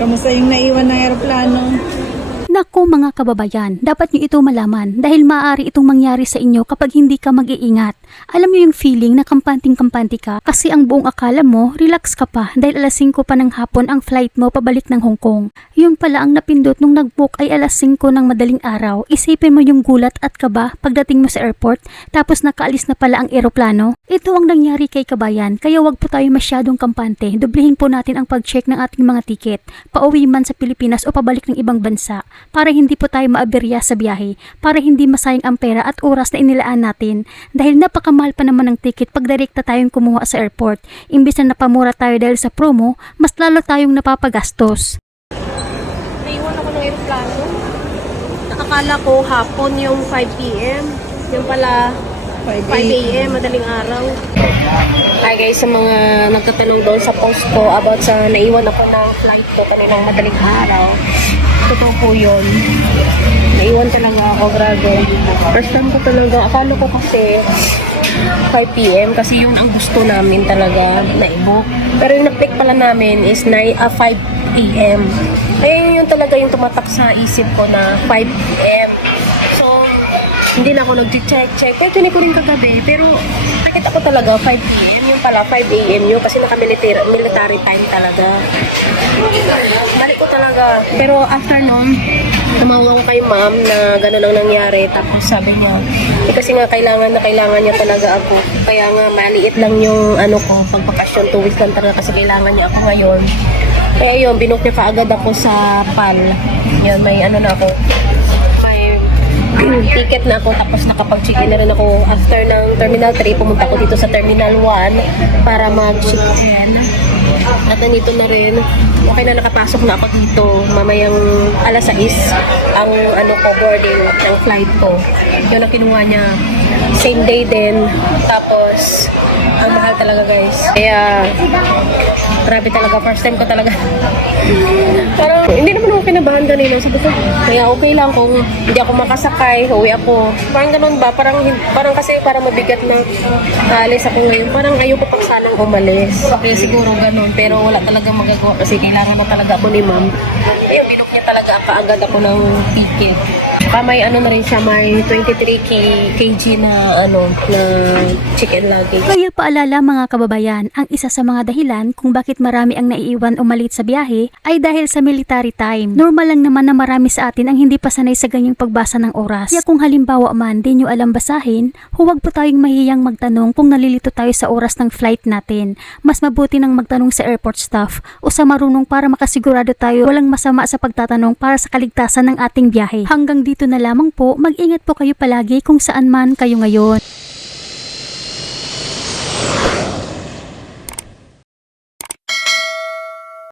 Kamusta yung naiwan ng eroplano? Naku mga kababayan, dapat nyo ito malaman dahil maaari itong mangyari sa inyo kapag hindi ka mag-iingat. Alam nyo yung feeling na kampanting-kampante ka kasi ang buong akala mo, relax ka pa dahil alas 5 pa ng hapon ang flight mo pabalik ng Hong Kong. Yun pala ang napindot nung nag-book ay alas 5 ng madaling araw. Isipin mo yung gulat at kaba pagdating mo sa airport tapos nakaalis na pala ang eroplano. Ito ang nangyari kay kabayan kaya wag po tayo masyadong kampante. Dublihin po natin ang pag-check ng ating mga tiket, pauwi man sa Pilipinas o pabalik ng ibang bansa, para hindi po tayo maaberya sa biyahe, para hindi masayang ang pera at oras na inilaan natin. Dahil napakamahal pa naman ng ticket pag direkta tayong kumuha sa airport. Imbis na napamura tayo dahil sa promo, mas lalo tayong napapagastos. Naiwan ako ng aeroplano. Nakakala ko hapon yung 5 p.m. Yung pala 5 a.m. madaling araw. Hi guys, sa mga nagtatanong doon sa post ko about sa naiwan ako ng flight ko kaninang madaling araw. Totoo po yun. Naiwan talaga ako, grabe. First time ko talaga. Akala ko kasi 5 p.m. kasi yun ang gusto namin talaga na i-book. Pero yung na-pick pala namin is 5 a.m. Ayun yun talaga yung tumatak sa isip ko na 5 p.m. So, hindi na ako nag-check. Kaya tinig ko rin kagabi. Pero, nakita ko talaga 5 p.m. Yung pala 5 a.m. yun kasi naka-military time talaga. Balik ko talaga. Pero after nun, tumawag ko kay ma'am na gano'n ang nangyari. Tapos sabi niya, kasi nga kailangan niya talaga ako. Kaya nga maliit lang yung pagpakasyon, 2 weeks lang talaga kasi kailangan niya ako ngayon. Kaya yun, binook niya kaagad ako sa PAL. Yun, may na ako. May ticket na ako, tapos nakapag-check-in na rin ako. After ng Terminal 3, pumunta ako dito sa Terminal 1 para mag-check-in. At nandito na rin. Okay na, nakapasok na ako dito. Mamayang alas 6 ang boarding ng flight ko. Yun ang kinuha niya. Same day din. Tapos, ang mahal talaga guys. Kaya, grabe talaga. First time ko talaga. Parang, hindi naman ako kinabahan kanina. Sabi ko, kaya okay lang kung hindi ako makasakay, uwi ako. Parang ganun ba? Parang kasi parang mabigat na alis ako ngayon. Parang ayoko pang sanang umalis. Okay, siguro ganun. Pero wala talaga magagawa kasi kailangan na talaga ako ni ma'am. Ayun, binok niya talaga kaagad ako ng ticket. May na rin siya, may 23 kg na na chicken luggage. Kaya paalala mga kababayan, ang isa sa mga dahilan kung bakit marami ang naiiwan o malit sa biyahe ay dahil sa military time. Normal lang naman na marami sa atin ang hindi pa sanay sa ganyang pagbasa ng oras. Kaya kung halimbawa man di nyo alam basahin, huwag po tayong mahiyang magtanong kung nalilito tayo sa oras ng flight natin. Mas mabuti nang magtanong sa airport staff o sa marunong para makasigurado tayo walang masama sa pagtatanong para sa kaligtasan ng ating biyahe. Hanggang dito na lamang po, mag-ingat po kayo palagi kung saan man kayo ngayon.